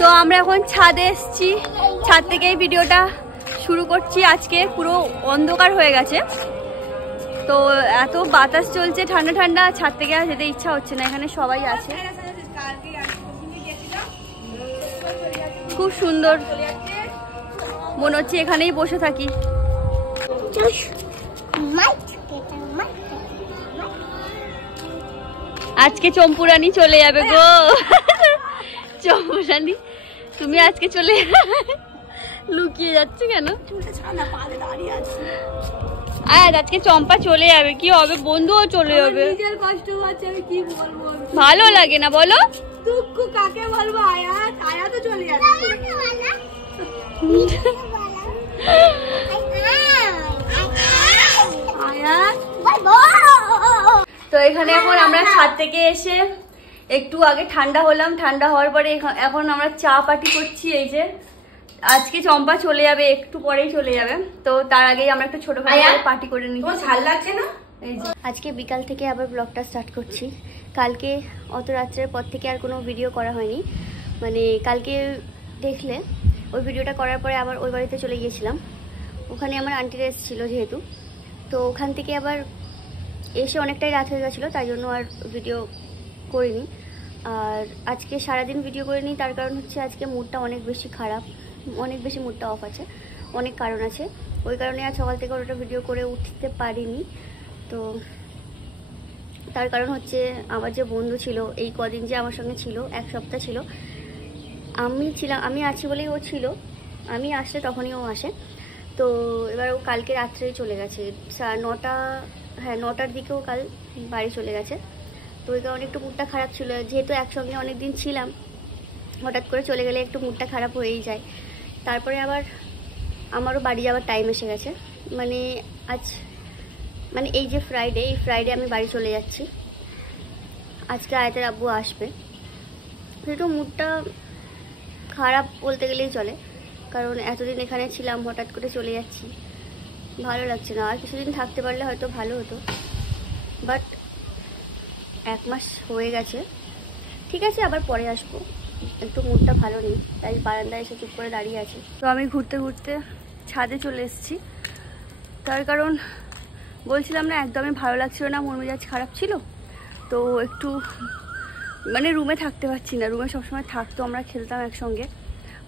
তো আমরা এখন ছাদে এসেছি, ছাদ থেকেই ভিডিওটা শুরু করছি। আজকে পুরো অন্ধকার হয়ে গেছে, তো এত বাতাস চলছে ঠান্ডা ঠান্ডা, ছাদ থেকে আর যেতে ইচ্ছা হচ্ছে না। এখানে সবাই আছে, খুব সুন্দর মনে হচ্ছে এখানেই বসে থাকি। আজকে চম্পুরানি চলে যাবে গো। চম্পুরানি তুমি আজকে চলে লুকিয়ে যাচ্ছে কেন? আজকে চম্পা চলে যাবে, কি হবে, বন্ধুও চলে যাবে। কষ্ট হচ্ছে, আমি কি বলবো, ভালো লাগে না বলো। দুঃখ কাকে বলবো, আয়া তো চলে যাচ্ছে। তো এখানে এখন আমরা ছাদ থেকে এসে একটু আগে ঠান্ডা হলাম, ঠান্ডা হওয়ার পরে এখন আমরা চা পার্টি করছি। এই যে আজকে চম্পা চলে যাবে, একটু পরেই চলে যাবে, তো তার আগেই আমরা একটু ছোটখাটো পার্টি করে নিই। ভালো লাগছে না? এই যে আজকে বিকাল থেকে আবার ব্লগটা স্টার্ট করছি। কালকে অত রাত্রের পর থেকে আর কোনো ভিডিও করা হয়নি, মানে কালকে দেখলে ওই ভিডিওটা করার পরে আবার ওই বাড়িতে চলে গিয়েছিলাম। ওখানে আমার আন্টিরা এসেছিলো যেহেতু, তো ওখান থেকে আবার এসে অনেকটাই রাত হয়ে গেছিলো, তাই জন্য আর ভিডিও করিনি। আর আজকে সারাদিন ভিডিও করিনি, তার কারণ হচ্ছে আজকে মুডটা অনেক বেশি খারাপ, অনেক বেশি মুডটা অফ আছে, অনেক কারণ আছে। ওই কারণে আজ সকাল থেকে ওটা ভিডিও করে উঠতে পারিনি। তো তার কারণ হচ্ছে আমার যে বন্ধু ছিল এই কদিন যে আমার সঙ্গে ছিল, এক সপ্তাহ ছিল, আমি আছি বলেই ও ছিল, আমি আসলে তখনই ও আসে। তো এবার ও কালকে রাত্রেই চলে গেছে, 9টার দিকেও কাল বাড়ি চলে গেছে। তো ওই কারণে একটু মুডটা খারাপ ছিল, যেহেতু একসঙ্গে অনেক দিন ছিলাম, হঠাৎ করে চলে গেলে একটু মুডটা খারাপ হয়েই যায়। তারপরে আবার আমারও বাড়ি যাওয়ার টাইম এসে গেছে, মানে এই যে ফ্রাইডে, এই ফ্রাইডে আমি বাড়ি চলে যাচ্ছি। আজকে আয়াতের আব্বু আসবে, একটু মুডটা খারাপ বলতে গেলেই চলে, কারণ এতদিন এখানে ছিলাম, হঠাৎ করে চলে যাচ্ছি, ভালো লাগছে না। আর কিছুদিন থাকতে পারলে হয়তো ভালো হতো, বাট 1 মাস হয়ে গেছে। ঠিক আছে, আবার পরে আসবো, একটু মুডটা ভালো নেই, তাই বারান্দায় এসে চুপ করে দাঁড়িয়ে আছি। তো আমি ঘুরতে ঘুরতে ছাদে চলে এসেছি, তার কারণ বলছিলাম না একদমই ভালো লাগছিল না, মন মেজাজ খারাপ ছিল, তো একটু মানে রুমে থাকতে পারছি না। রুমে সবসময় থাকতো, আমরা খেলতাম একসঙ্গে,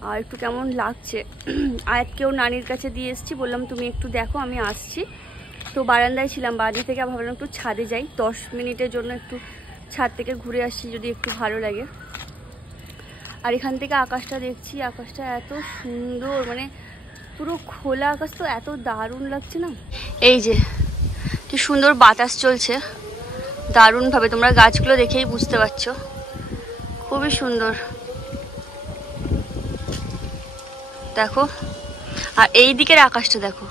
আর একটু কেমন লাগছে। আয়াতকেও নানির কাছে দিয়ে এসেছি, বললাম তুমি একটু দেখো, আমি আসছি। তো বারান্দায় ছিলাম, বাড়ি থেকে ভাবলাম একটু ছাদে যাই, 10 মিনিটের জন্য একটু ছাদ থেকে ঘুরে আসি, যদি একটু ভালো লাগে। আর এখান থেকে আকাশটা দেখছি, আকাশটা এত সুন্দর, মানে পুরো খোলা আকাশ, তো এত দারুণ লাগছে না। এই যে কি সুন্দর বাতাস চলছে, দারুণভাবে, তোমরা গাছগুলো দেখেই বুঝতে পারছো, খুবই সুন্দর দেখো। আর এই দিকের আকাশটা দেখো,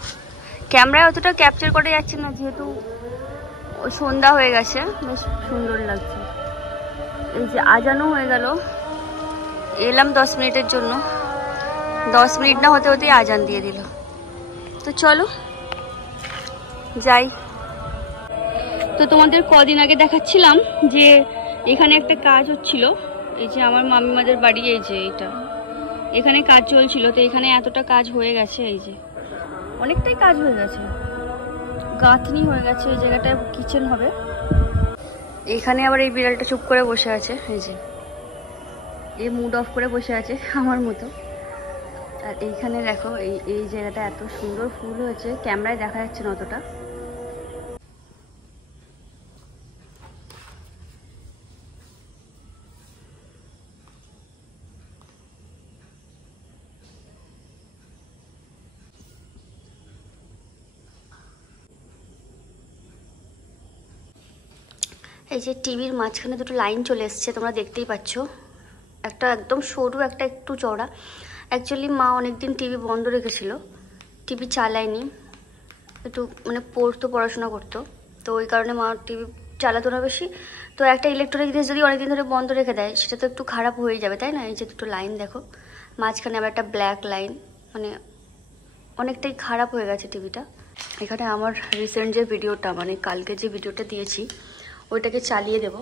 ক্যামেরায় অতটা ক্যাপচার করা যাচ্ছে না যেহেতু সন্ধ্যা হয়ে গেছে, বেশ সুন্দর লাগছে। এই যে আজানও হয়ে গেল, এলাম 10 মিনিটের জন্য, 10 মিনিট না হতে হতেই আজান দিয়ে দিল। তো চলো যাই। তো তোমাদের কদিন আগে দেখাচ্ছিলাম যে এখানে একটা কাজ হচ্ছিল, এই যে আমার মামিমাদের বাড়ি, এই যে এটা এখানে কাজ চলছিল, তো এখানে এতটা কাজ হয়ে গেছে, এই যে অনেকটাই কাজ হয়ে গেছে, গাঁথনি হয়ে গেছে, এই জায়গাটা কিচেন হবে। এখানে আবার এই বিড়ালটা চুপ করে বসে আছে, এই যে এই মুড অফ করে বসে আছে আমার মতো। আর এইখানে দেখো এই জায়গাটা এত সুন্দর ফুল হয়েছে, ক্যামেরায় দেখা যাচ্ছে না অতটা। এই যে টিভির মাঝখানে দুটো লাইন চলে এসছে, তোমরা দেখতেই পাচ্ছ, একটা একদম সরু, একটা একটু চওড়া। অ্যাকচুয়ালি মা অনেকদিন টিভি বন্ধ রেখেছিল, টিভি চালায়নি, একটু মানে পড়াশোনা করতো, তো ওই কারণে মা টিভি চালাতো না বেশি। তো একটা ইলেকট্রনিক জিনিস যদি অনেকদিন ধরে বন্ধ রেখে দেয়, সেটা তো একটু খারাপ হয়ে যাবে, তাই না? এই যে দুটো লাইন দেখো, মাঝখানে আবার একটা ব্ল্যাক লাইন, মানে অনেকটাই খারাপ হয়ে গেছে টিভিটা। এখানে আমার রিসেন্ট যে ভিডিওটা, মানে কালকে যে ভিডিওটা দিয়েছি, ওইটাকে চালিয়ে দেব।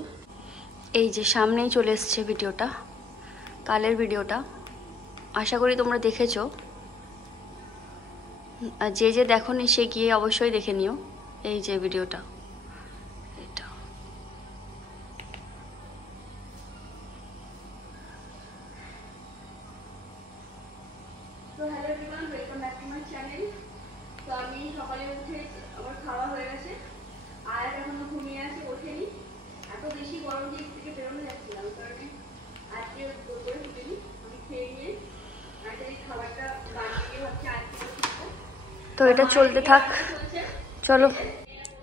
এই যে সামনেই চলে এসছে ভিডিওটা, কালের ভিডিওটা, আশা করি তোমরা দেখেছো, আর যে যে দেখোনি সে গিয়ে অবশ্যই দেখে নিও এই যে ভিডিওটা। এটা তো hello everyone, welcome back to my channel. তো আমি সকালে উঠে আমার খাওয়া হয়ে গেছে, আর এখনো ঘুমিয়ে আছে, ওঠেনি। এত বেশি গরম যে থেকে বেরোনো যাচ্ছিলাম, কারণে আজকে করে উঠিনি। আমি খেয়ে নিয়ে খাবারটা বানিয়ে ভাবছি আজকে। তো এটা চলতে থাক, চলো।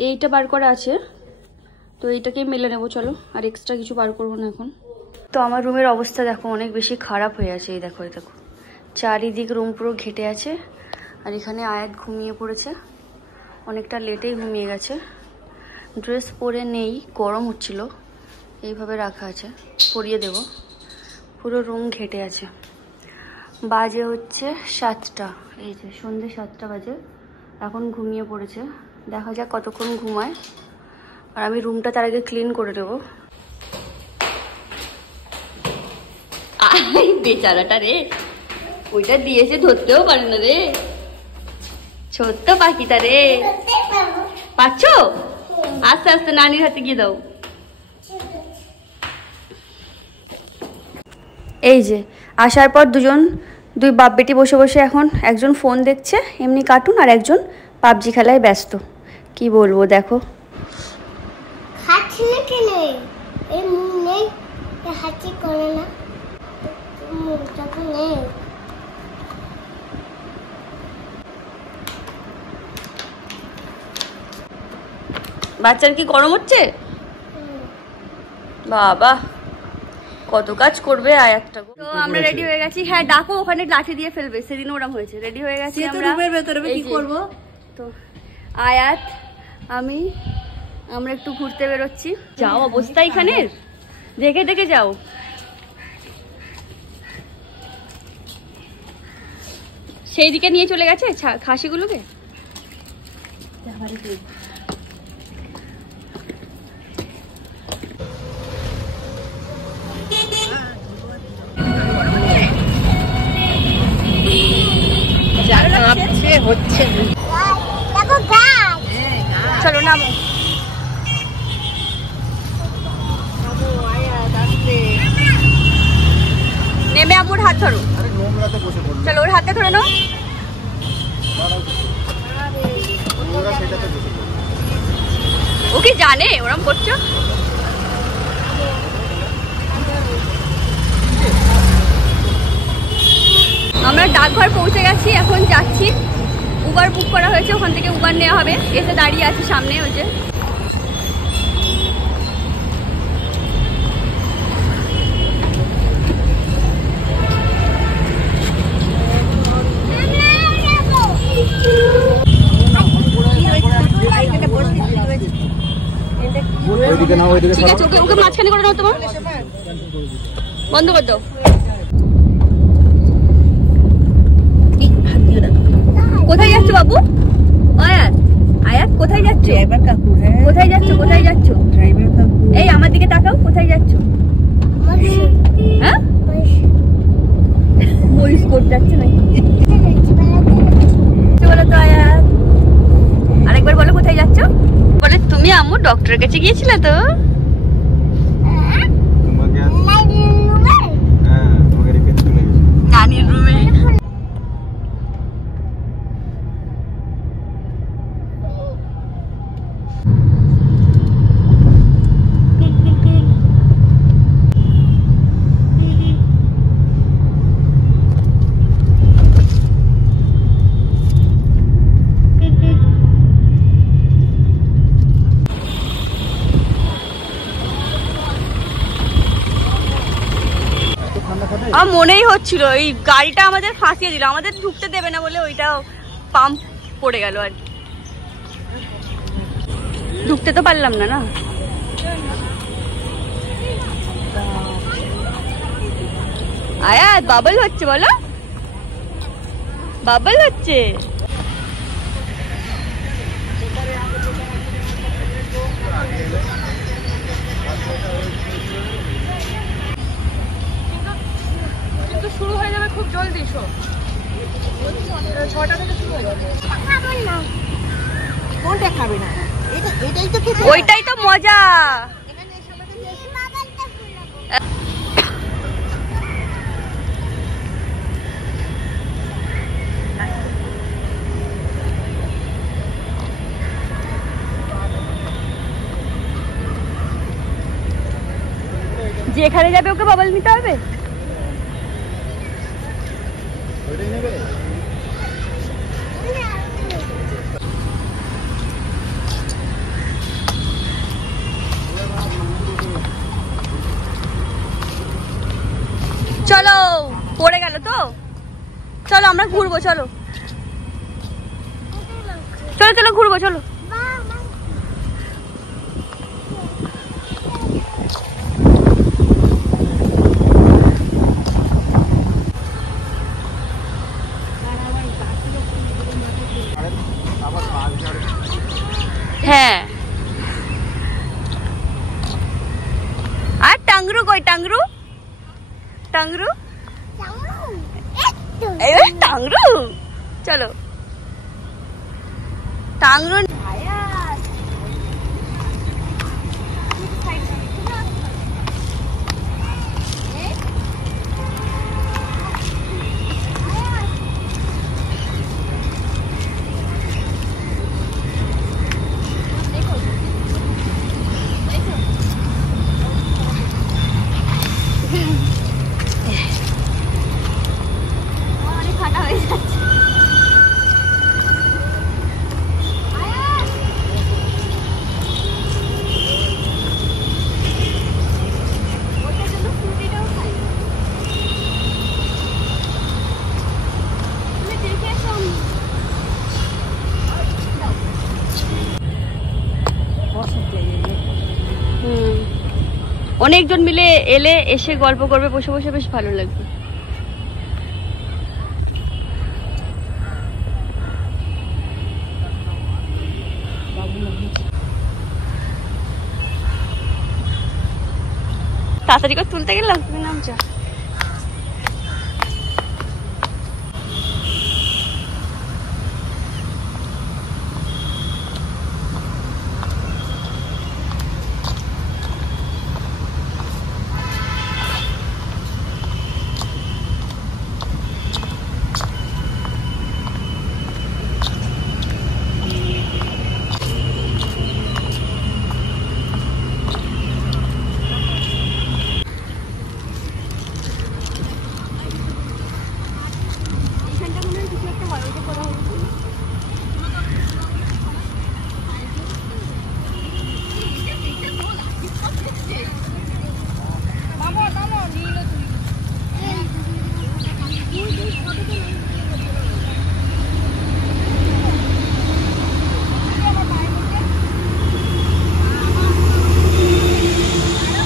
এইটা বার করা আছে, তো এইটাকেই মেলে নেবো চলো, আর এক্সট্রা কিছু বার করবো না এখন। তো আমার রুমের অবস্থা দেখো, অনেক বেশি খারাপ হয়ে আছে। এই দেখো, এই দেখো, চারিদিক রুম পুরো ঘেটে আছে। আর এখানে আয়াত ঘুমিয়ে পড়েছে, অনেকটা লেটেই ঘুমিয়ে গেছে। ড্রেস পরে নেই, গরম হচ্ছিল, এইভাবে রাখা আছে, পরিয়ে দেব। পুরো রুম ঘেটে আছে। বাজে হচ্ছে 7টা, এই যে সন্ধ্যে 7টা বাজে। এখন ঘুমিয়ে পড়েছে, দেখা যাক কতক্ষণ ঘুমায়। আর আমি রুমটা তার আগে ক্লিন করে দেবো। বেচারাটা রে, ওইটা দিয়েছে ধরতেও পারে না রে, ছোট্ট পাখিটা রে। পাচ্ছ? আস্তে আস্তে নানির হাতে গিয়ে দাও। এই যে আসার পর দুই বাপ বেটি বসে বসে এখন একজন ফোন দেখছে এমনি কার্টুন, আর একজন পাবজি খেলায় ব্যস্ত। কি বলবো দেখো, বাচ্চার কি গরম হচ্ছে? বাবা কত কাজ করবে আয়াতটা। তো আমরা রেডি হয়ে গেছি। হ্যাঁ ডাকো, ওখানে লাঠি দিয়ে ফেলবে, সেদিন ওরম হয়েছে। রেডি হয়ে গেছি আমরা, রুমের ভেতরে কি করব। তো আয়াত আমরা একটু ঘুরতে বেরোচ্ছি। যাও অবস্থা এখানে, দেখে দেখে যাও। সেই দিকে নিয়ে চলে গেছে খাসিগুলোকে। চলো নামো, নেমে আমুর হাত ধরো। চলো ওর হাতে ধরে নাও। ও কি জানে ওরম করছো? আমরা ডাকঘর পৌঁছে গেছি, এখন যাচ্ছি। উবার বুক করা হয়েছে, ওখান থেকে উবার নেওয়া হবে। এসে দাঁড়িয়ে আছে সামনে, ওই যে ঠিক আছে, ওকে মাঝখানে করে নাও। তোমার বন্ধ কর দাও। কোথায় যাচ্ছ বাবু? আয়াত, আয়াত কোথায় যাচ্ছ? কোথায় যাচ্ছ? কোথায় যাচ্ছ? এই আমার দিকে তাকাও, কোথায় যাচ্ছ? হ্যাঁ মরিচ কোট যাচ্ছে নাকি বলো তো আয়াত? আরেকবার বলো কোথায় যাচ্ছ? বলে তুমি আম্মু ডক্টরের কাছে গিয়েছিলে তো? নানির রুমে। আমার মনেই হচ্ছিল এই গাড়িটা আমাদের ফাঁসিয়ে দিল, আমাদের ঢুকতে দেবে না বলে ওইটা পাম্প পড়ে গেল। আর ঢুকতে তো পারলাম না। আয়াত বাবল হচ্ছে, বলো বাবল হচ্ছে। শুরু হয়ে যাবে খুব জলদি শো 6টা থেকে শুরু হয়ে যাবে। কোনটা খাবে না? এটাই তো খেতে, ওইটাই তো মজা। যেখানে যাবে ওকে বাবল নিতে হবে। চলো পড়ে গেল তো, চলো আমরা ঘুরবো, চলো চলো চলো ঘুরবো চলো। হ্যাঁ আর টাংরু কই, টাংরু টাংরু টাংরু, চলো টাংরু। অনেকজন মিলে এলে এসে গল্প করবে, বসে বসে বেশ ভালো লাগবে। তাড়াতাড়ি করে তুলতে গেলাম, তুমি নামছো।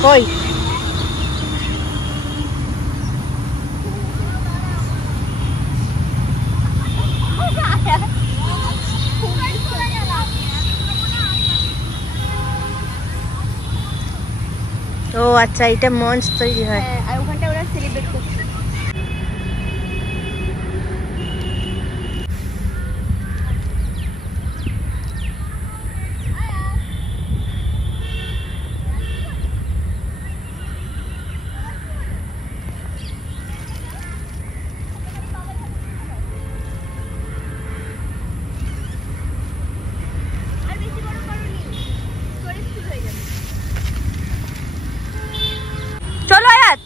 কই ও আচ্ছা, এটা মঞ্চ তৈরি হয়। আর ওখানটা ওরা সেলিব্রেট করছে। চলো আয়াত।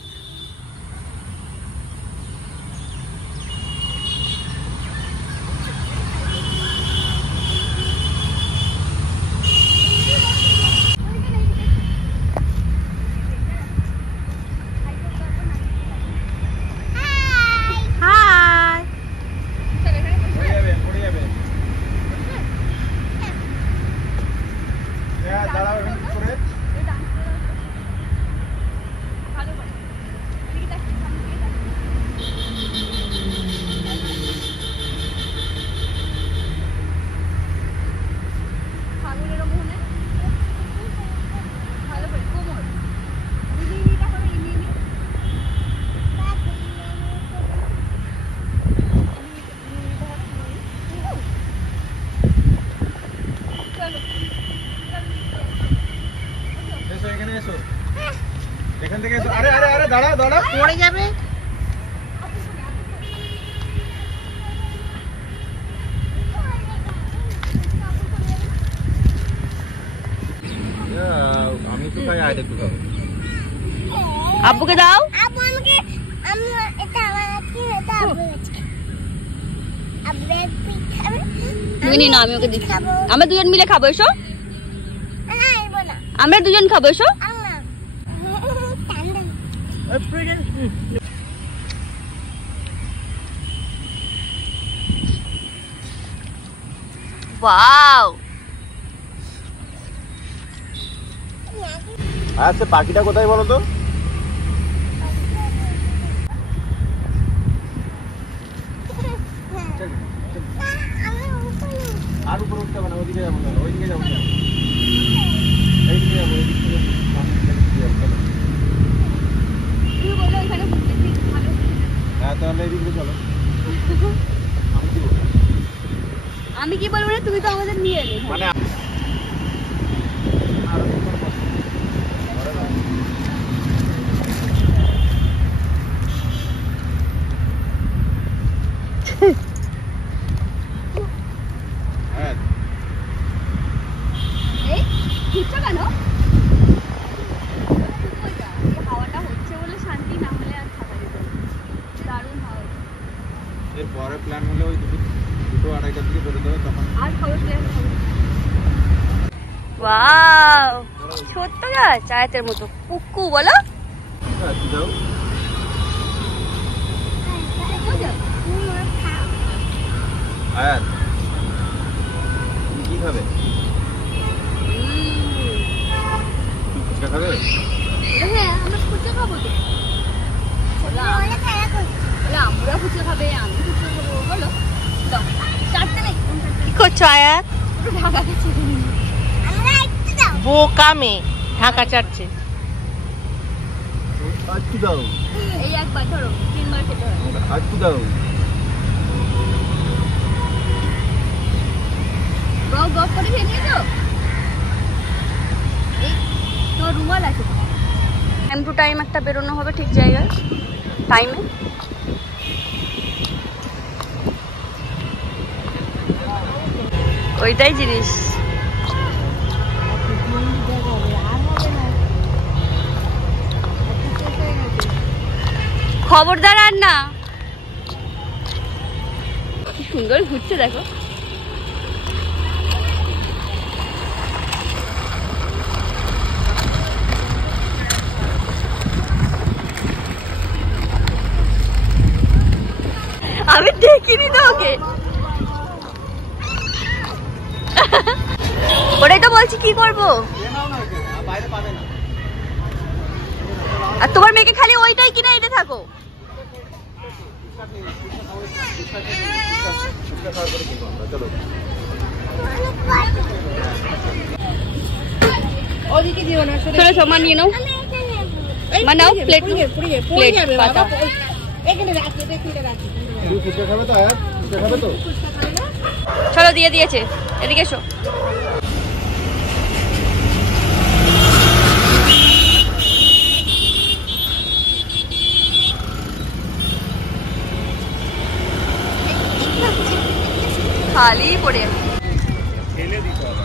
পড়ে যাবে। আমি তো খাই আয় দেখতে খাবো। আব্বুকে দাও। আব্বু আমাকে এটা আমার আছে, এটা আব্বু আছে। আব্বু একটু খাবে। তুমি নিয়ে নাও, আমি ওকে দিচ্ছি। খাবো। আমরা দুজন মিলে খাবো, এসো। না আইবো না। আমরা দুজন খাবো, এসো। আম্মা ঠান্ডা। ওয়াও, আচ্ছা পাখিটা কোথায় বলো তো? আর উপরে উঠতে হবে না, ওইদিকে যাবো না, ওইদিকে যাবো না, এইদিকে যাবো, ওইদিক থেকে চলো। হ্যাঁ তাহলে এইদিকে চলো। আমি কি বলবো? আমি কি বলবো না, তুমি তো আমাদের নিয়ে এলে। মানে হ্যাঁ এই ঘুরছো কেন? হাওয়াটা হচ্ছে বলে শান্তি, না হলে আর থাকা যেত না। দারুণ হাওয়া। এর পরে প্ল্যান হলে ওই দুটো আড়াইটার দিকে বেরোতে হবে, তখন আর খবর ওয়াও, ছোট্ট গাছ, আয়াতের মতো। কুকু বলো। যাও। আয়াত তুমি কি খাবে? ফুচকা খাবে? হ্যাঁ, আমরা ফুচকা খাবো তো। বলো আমরা ফুচকা খাবে, আমি ফুচকা খাবো, বলো। দাও, চারটে নেই। কি করছো আয়াত? একটু ঢাকা দিচ্ছি। আমরা একটু দাও। বোকা মেয়ে ঢাকা চাটছে। একটু দাও, এই একবার ধরো, 3 বার খেতে হবে। একটু দাও। গপ গপ করে খেয়ে নিয়েছো? এই তোমার রুমাল আছে? টাইম টু টাইম একটা বেরোনো হবে ঠিক জায়গায়, টাইমে। ওইটাই জিনিস। খবরদার আর না। কি সুন্দর ঘুরছে দেখো। আমি দেখিনি তো ওকে। ওটাই তো বলছি, কি করবো। বাইরে পাবে না। আর তোমার মেয়েকে খালি ওইটাই কিনে এনে থাকো। ওদিকে দিও না, চলো সোমা নিয়ে নাও। আমি এখানে বানাও প্লেট, পড়ে যাবে পাতা। বাবা। এখানে রাখি, দেখি রাখি। তুমি ফুচকা খাবে তো? আয়াত ফুচকা খাবে তো? চলো দিয়ে দিয়েছে, এদিকে এসো। খালি পড়ে আছে। ফেলে দিতে হবে,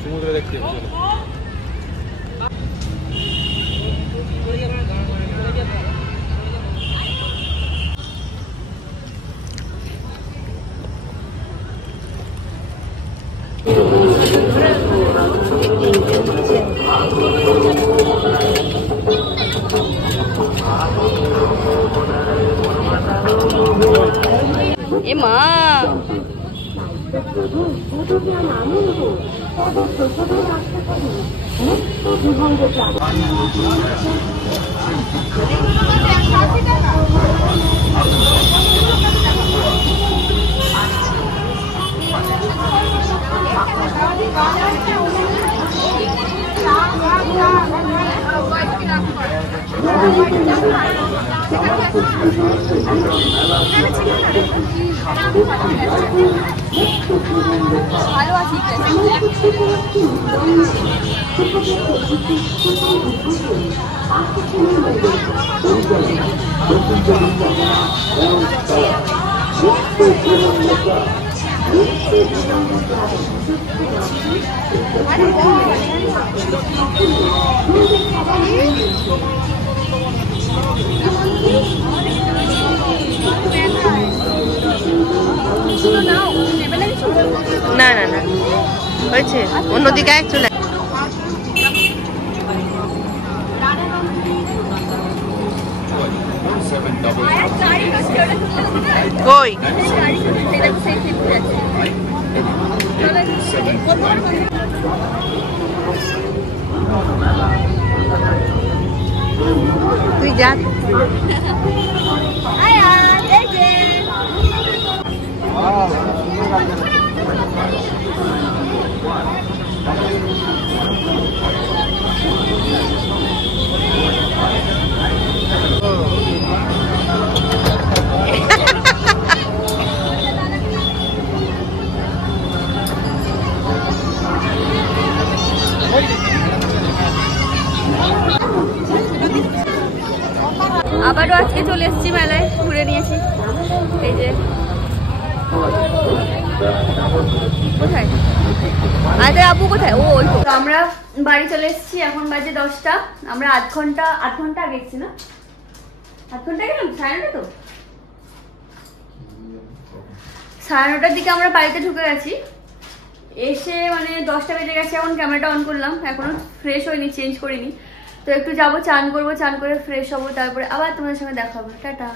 সমুদ্রে দেখতে হবে। এ মা, ভালো আছি। না না না হয়েছে, অন্যদিকে চলে কই তুই যা আবারও আজকে চলে এসেছি মেলায়, ঘুরে নিয়েছি। এই যে কোথায় আদের আব্বু কোথায়? ও ওই তো। আমরা বাড়ি চলে এসেছি, এখন বাজে 10টা। আমরা আধ ঘন্টা আগে এসেছি না? আধ ঘন্টা গেলাম, 9:30 তো 9:30টার দিকে আমরা বাড়িতে ঢুকে গেছি। এসে মানে 10টা বেজে গেছে। এখন ক্যামেরাটা অন করলাম, এখনো ফ্রেশ হয়নি, চেঞ্জ করিনি। তো একটু যাবো, চান করবো, চান করে ফ্রেশ হবো, তারপরে আবার তোমাদের সঙ্গে দেখা হবে। টাটা।